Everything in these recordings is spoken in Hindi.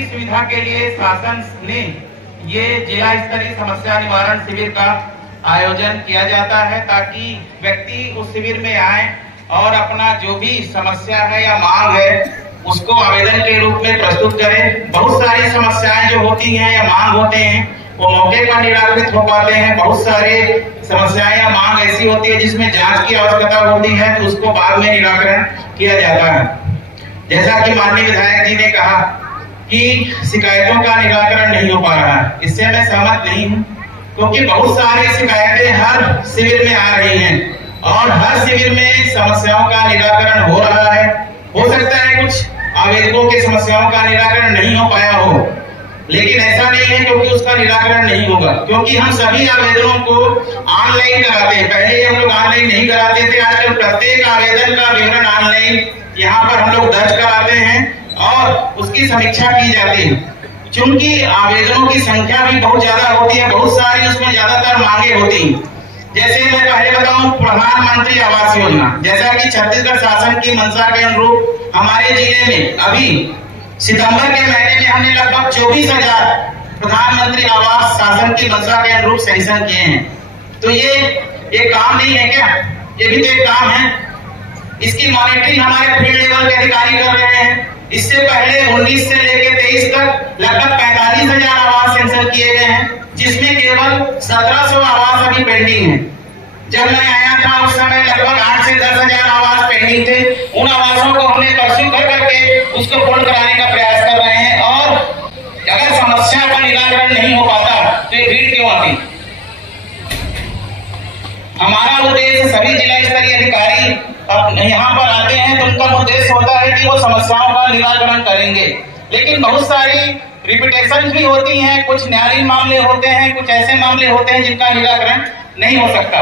की सुविधा के लिए शासन ने ये जिला स्तरीय समस्या निवारण शिविर का आयोजन किया जाता है, ताकि व्यक्ति उस शिविर में आए और अपना जो भी समस्या है या मांग है उसको आवेदन के रूप में प्रस्तुत करें। बहुत सारी समस्याएं जो होती हैं या मांग होते हैं वो मौके पर निराकृत हो पाते हैं। बहुत सारे समस्याएं या मांग ऐसी होती है जिसमें जांच की आवश्यकता होती है, तो उसको बाद में निराकरण किया जाता है। जैसा कि माननीय विधायक जी ने कहा कि शिकायतों का निराकरण नहीं हो पा रहा है, इससे मैं सहमत नहीं हूँ, क्योंकि बहुत सारी शिकायतें हर शिविर में आ रही हैं और हर शिविर में समस्याओं का निराकरण हो रहा है। हो सकता है कुछ आवेदकों की समस्याओं का निराकरण नहीं हो पाया हो, लेकिन ऐसा नहीं है क्योंकि उसका निराकरण नहीं होगा, क्योंकि हम सभी आवेदनों को ऑनलाइन कराते हैं। पहले हम लोग ऑनलाइन नहीं कराते थे, आजकल प्रत्येक आवेदन का विवरण ऑनलाइन यहाँ पर हम लोग दर्ज कराते हैं और उसकी समीक्षा की जाती है। चूंकि आवेदनों की संख्या भी बहुत ज्यादा होती है, बहुत सारी उसमें ज्यादातर मांगे होती हैं। जैसे मैं पहले बताऊं, प्रधानमंत्री आवास योजना, जैसा कि छत्तीसगढ़ शासन की मंशा के अनुरूप हमारे जिले में अभी सितंबर के महीने में हमने लगभग 24,000 प्रधानमंत्री आवास शासन की मंशा के अनुरूप सैंक्शन किए हैं। तो ये काम नहीं है क्या? ये भी तो एक काम है। इसकी मॉनिटरिंग हमारे फील्ड लेवल के अधिकारी कर रहे हैं। इससे पहले 19 से लेकर 23 तक लगभग 45,000 आवास सेंसर किए गए हैं, जिसमें केवल 1,700 आवास अभी पेंडिंग है। जब मैं आया था उस समय लगभग 8 से 10,000 आवास पेंडिंग थे। उन आवासों को हमने परस्यू कर करके उसको पूर्ण कराने का प्रयास कर रहे हैं, और अगर समस्या का निराकरण नहीं हो पाता तो ये भीड़ क्यों आती? हमारा उद्देश्य, सभी जिला स्तरीय अधिकारी यहाँ पर आते हैं तो उनका उद्देश्य होता है कि वो समस्याओं का निराकरण करेंगे, लेकिन बहुत सारी रिपीटेशन भी होती हैं। कुछ न्यायालयीन मामले होते हैं, कुछ ऐसे मामले होते हैं जिनका निराकरण नहीं हो सकता।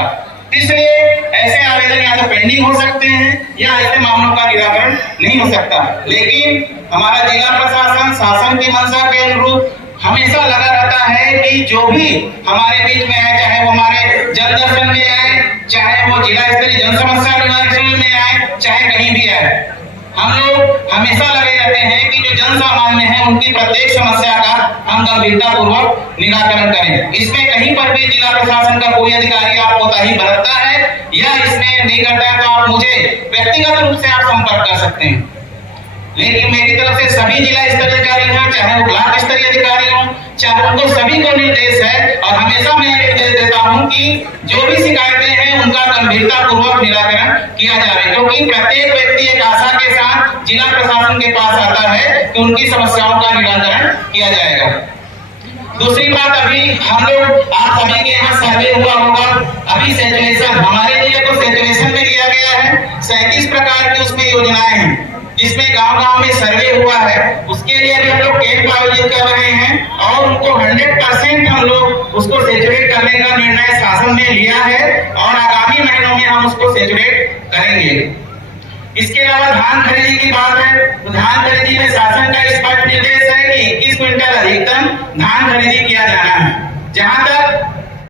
इसलिए ऐसे आवेदन या तो पेंडिंग हो सकते हैं या ऐसे मामलों का निराकरण नहीं हो सकता। लेकिन हमारा जिला प्रशासन शासन की मंशा के अनुरूप हमेशा लगा रहता है कि जो भी हमारे बीच में आए, चाहे वो हमारे जन दर्शन में आए, चाहे वो जिला स्तरीय जन समस्या निवारण शिविर में आए, चाहे कहीं भी आए, हम लोग हमेशा लगे रहते हैं कि जो जन सामान्य है उनकी प्रत्येक समस्या का हम गंभीरता पूर्वक निराकरण करें। इसमें कहीं पर भी जिला प्रशासन का कोई अधिकारी आप कोताही बरतता है या इसमें नहीं करता है तो आप मुझे व्यक्तिगत रूप से आप संपर्क कर सकते हैं। लेकिन मेरी तरफ से सभी जिला स्तरीय अधिकारी हों, चाहे वो ब्लॉक स्तरीय अधिकारी हों, चाहे उनको सभी को निर्देश है और हमेशा मैं निर्देश देता हूं कि जो भी शिकायतें हैं उनका गंभीरता पूर्वक निराकरण किया जाए, क्योंकि प्रत्येक व्यक्ति एक आशा के साथ जिला प्रशासन के पास आता है कि उनकी समस्याओं का निराकरण किया जाएगा। दूसरी बात, अभी हम लोग, आप सभी के यहाँ सर्वे हुआ होगा, अभी सैचुरेशन, हमारे जिले को सैचुरेशन में लिया गया है। 37 प्रकार की उसमें योजनाएं हैं जिसमें गांव-गांव में सर्वे हुआ है। उसके लिए भी हम लोग कैंप आयोजित कर रहे हैं और उनको 100% हम लोग उसको सैचुरेट करने का निर्णय शासन ने लिया है और आगामी महीनों में हम उसको सैचुरेट करेंगे। इसके अलावा धान खरीदी की बात है, तो धान खरीदी में शासन का स्पष्ट निर्देश है कि 21 क्विंटल अधिकतम धान खरीदी किया जाना है। जहां तक